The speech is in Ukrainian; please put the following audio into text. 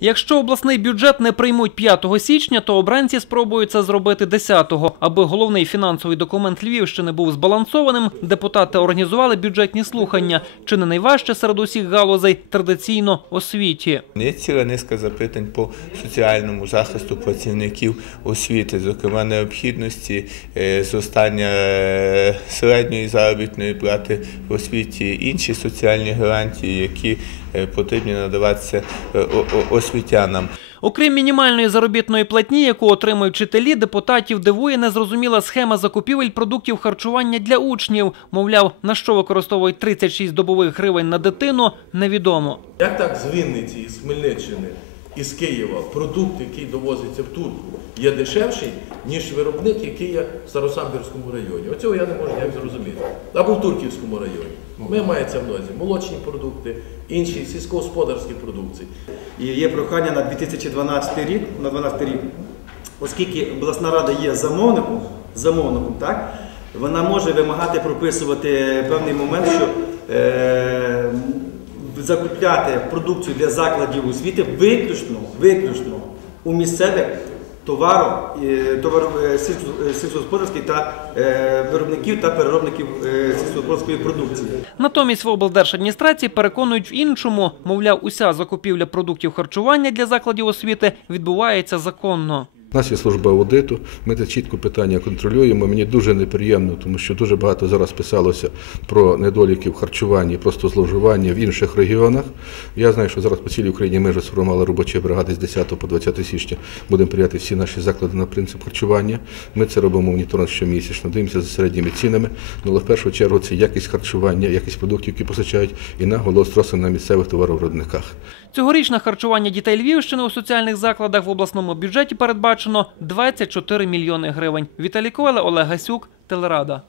Якщо обласний бюджет не приймуть 5 січня, то обранці спробують це зробити 10-го. Аби головний фінансовий документ Львівщини був збалансованим, депутати організували бюджетні слухання. Чи не найважче серед усіх галузей традиційно освіті. Є ціла низка запитань по соціальному захисту працівників освіти, зокрема необхідності е, зростання е, середньої заробітної плати в освіті, інші соціальні гарантії, які е, потрібні надаватися е, о- о- освітянам. Окрім мінімальної заробітної платні, яку отримують вчителі, депутатів дивує незрозуміла схема закупівель продуктів харчування для учнів. Мовляв, на що використовують 36 добових гривень на дитину, невідомо. Як так з Вінниці, із Хмельниччини, із Києва продукт, який довозиться в Турку, є дешевший, ніж виробник, який є в Старосамбірському районі. Оцього я не можу ніяк зрозуміти. Або в Турківському районі. Ми мається в нозі молочні продукти, інші сільськогосподарські продукції. І є прохання на 2012 рік, на 12 рік, оскільки обласна рада є замовником, замовником, так, вона може вимагати прописувати певний момент, що е, закупляти продукцію для закладів освіти виключно, виключно у місцевих товару, е, товаро, е, е, сільськогосподарських та виробників та переробників сільськогосподарської продукції. Натомість в облдержадміністрації переконують в іншому. Мовляв, уся закупівля продуктів харчування для закладів освіти відбувається законно. Нас є служба аудиту, ми це чітко питання контролюємо. Мені дуже неприємно, тому що дуже багато зараз писалося про недоліки в харчуванні, просто зловживання в інших регіонах. Я знаю, що зараз по цілій Україні ми вже сформували робочі бригади з 10 по 20 січня. Будемо перевіряти всі наші заклади на принцип харчування. Ми це робимо моніторинг щомісячно, дивимося за середніми цінами. Ну, але в першу чергу це якість харчування, якість продуктів, які постачають, і наголос просто на місцевих товаровиробниках. Цьогорічне харчування дітей Львівщини у соціальних закладах в обласному бюджеті передбачено 24 мільйони гривень. Віталій Ковале, Олег Гасюк, Телерада.